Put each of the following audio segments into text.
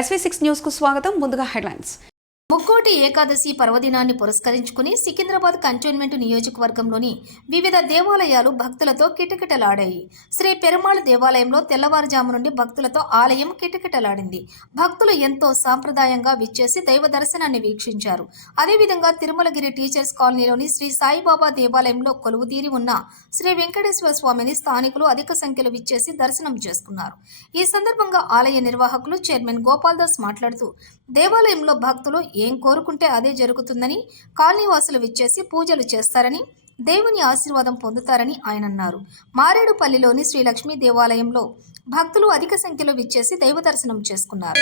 SV6 news కు స్వాగతం. ముందుగా హెడ్లైన్స్. ముక్కోటి ఏకాదశి పర్వదినాన్ని పురస్కరించుకుని సికింద్రాబాద్ కంటోన్మెంట్ నియోజకవర్గంలోని వివిధ దేవాలయాలు భక్తులతో కిటకిటలాడాయి. శ్రీ పెరుమాళ్ దేవాలయంలో తెల్లవారుజాము నుండి భక్తులతో ఆలయం కిటకిటలాడింది. భక్తులు ఎంతో సాంప్రదాయంగా విచ్చేసి దైవ దర్శనాన్ని వీక్షించారు. అదేవిధంగా తిరుమలగిరి టీచర్స్ కాలనీలోని శ్రీ సాయిబాబా దేవాలయంలో కొలువుతీరి ఉన్న శ్రీ వెంకటేశ్వర స్వామిని స్థానికులు అధిక సంఖ్యలో విచ్చేసి దర్శనం చేసుకున్నారు. ఈ సందర్భంగా ఆలయ నిర్వాహకులు చైర్మన్ గోపాల్ దాస్ మాట్లాడుతూ, దేవాలయంలో భక్తులు ఏం కోరుకుంటే అదే జరుగుతుందని, కాలనీవాసులు విచ్చేసి పూజలు చేస్తారని, దేవుని ఆశీర్వాదం పొందుతారని ఆయన అన్నారు. మారేడుపల్లిలోని శ్రీ లక్ష్మీ దేవాలయంలో భక్తులు అధిక సంఖ్యలో విచ్చేసి దైవ దర్శనం చేసుకున్నారు.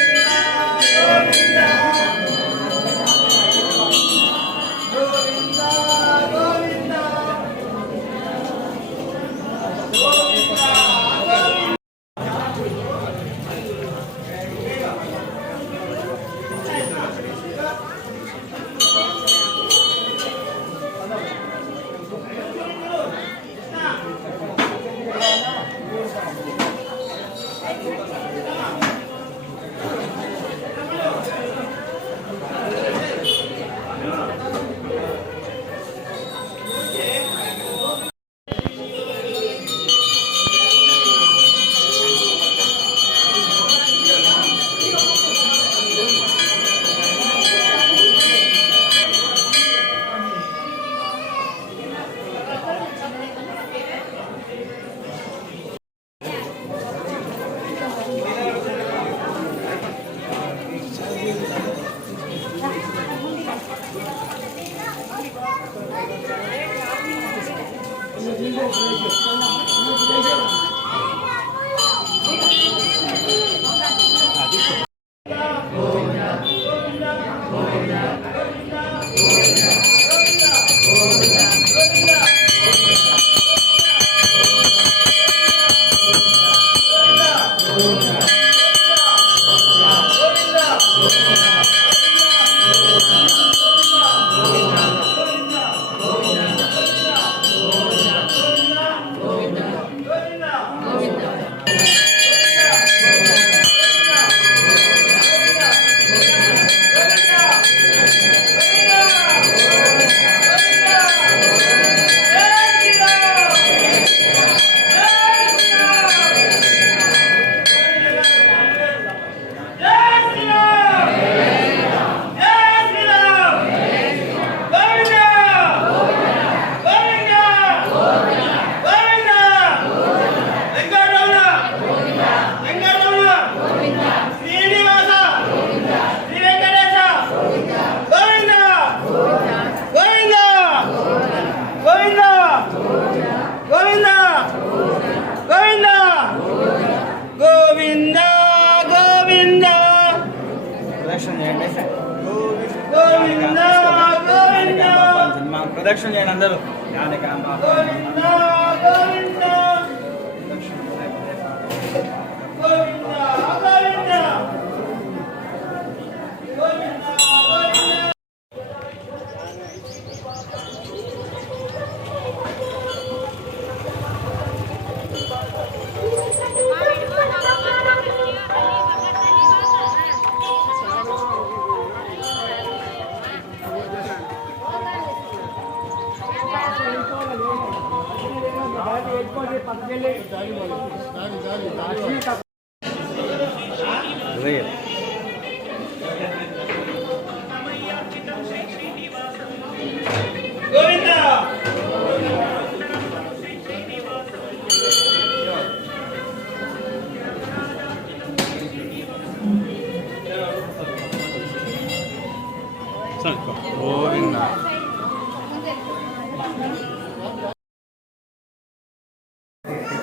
ప్రదక్షిణ చేయండి అందరూ.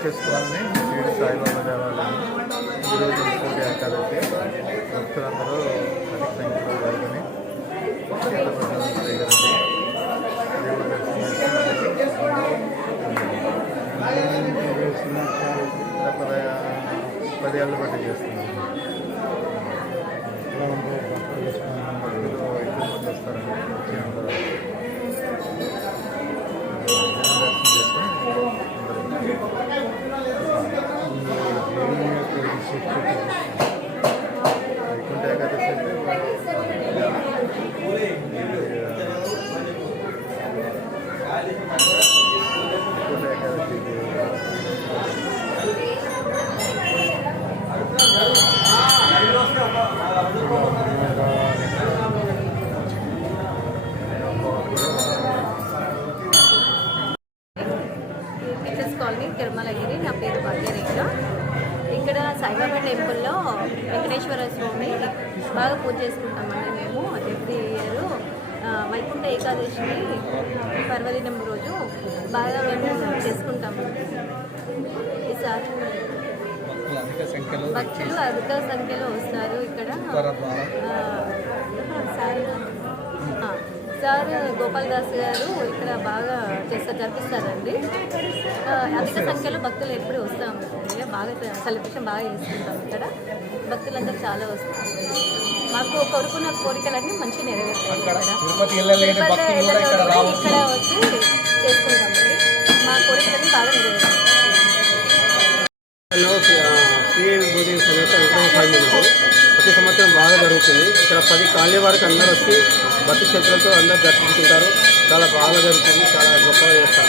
చేసుకోవాలని శ్రీ సాయిబాబా దేవాలయం ఈరోజు ముక్కోటి ఏకాదశి భక్తులందరూ అధిక సంఖ్యలో పాల్గొని తీర్థప్రసాదం స్వీకరించి దేవుడు దర్శనం 10 ఏళ్ళ బట్టి చేస్తున్నాము. భక్తులు వస్తారని వచ్చి అందరూ వైకుంఠ సాయిబాబా టెంపుల్లో వెంకటేశ్వర స్వామి బాగా పూజ చేసుకుంటామండి మేము ఎవ్రీ ఇయర్. వైకుంఠ ఏకాదశిని పర్వదినం రోజు బాగా మేము చేసుకుంటామండి. ఈసారి భక్తులు అధిక సంఖ్యలో వస్తారు ఇక్కడ. సార్ గోపాల్ దాస్ గారు ఇక్కడ బాగా జరిపిస్తారండి. అధిక సంఖ్యలో భక్తులు ఎప్పుడు వస్తాము, బాగా సెలబ్రేషన్ బాగా చేసుకుంటాం ఇక్కడ. భక్తులందరూ చాలా వస్తారు. మాకు కోరుకున్న కోరికలన్నీ మంచిగా నెరవేరుతాయి. ఇక్కడ వచ్చి చేసుకుంటామండి. మా కోరికలన్నీ బాగా నెరవేరుతాయి. ప్రతి సంవత్సరం బాగా జరుగుతుంది. ఇక్కడ 10 కాలనీ వరకు అందరూ వచ్చి భక్తి క్షేత్రాలతో అందరూ దర్శించుకుంటారు. చాలా బాగా జరుగుతుంది, చాలా గొప్పగా చేస్తారు.